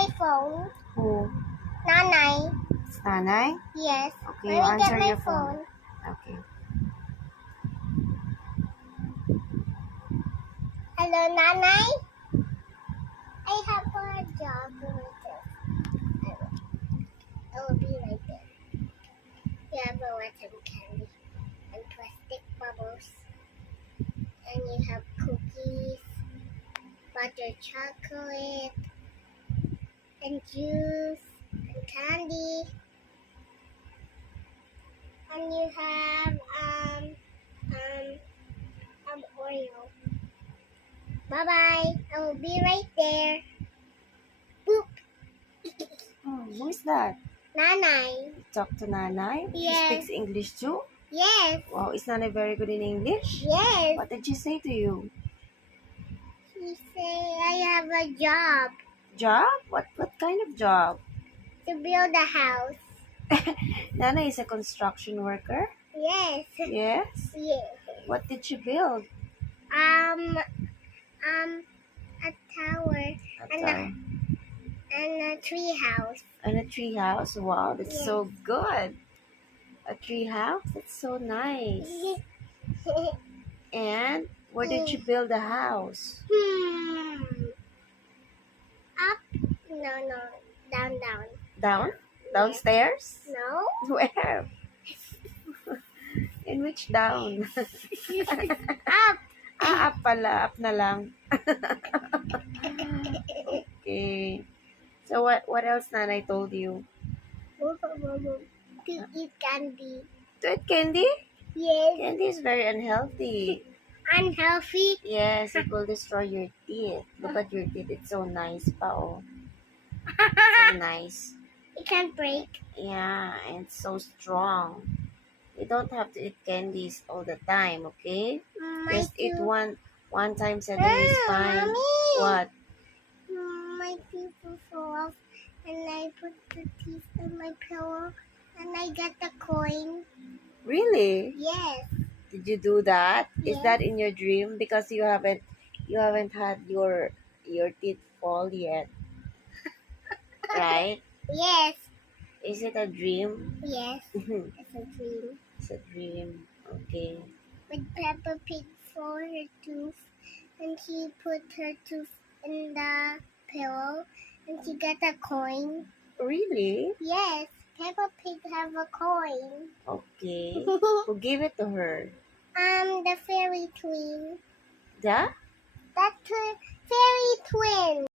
my phone. Who? Nanay. It's Nanay? Yes. Okay, Let you me get answer my your phone. Okay. Hello, Nanay. I have a job later. I will be right there. You have a cotton candy and plastic bubbles. And you have cookies, butter chocolate, and juice, and candy. And you have Oreo. Bye bye. I will be right there. Boop. Oh, who is that? Nanay. You talk to Nanay? She Yes. speaks English too? Yes. Wow, is Nanay very good in English? Yes. What did she say to you? She say I have a job Job? What kind of job? to build a house. Nana is a construction worker? Yes. Yes? Yes. What did she build? A tower and a tree house. And a tree house. Wow, that's Yes. so good. A tree house? That's so nice. And where did she build the house? Up? No. Down. Down? Downstairs? No. Where? In which down? Up. Up pala. Up na lang. Okay. So what else Nanay told you? To eat candy. To eat candy? Yes. Candy is very unhealthy. Unhealthy. Yes, it will destroy your teeth. Look at your teeth. It's so nice pa, oh. So nice. It can't break. Yeah, and it's so strong. You don't have to eat candies all the time, okay? Just eat one time a day is fine. Mommy. What? My teeth will fall off, and I put the teeth in my pillow, and I got the coin. Really? Yes. Did you do that? Is Yes. that in your dream? Because you haven't had your teeth fall yet, right? Yes. Is it a dream? Yes. It's a dream. It's a dream. Okay. With Peppa Pig for her tooth, and she put her tooth in the pillow, and she got a coin. Really? Yes. Peppa Pig have a coin. Okay. Who gave it to her? The fairy twin. The? That's her fairy twin.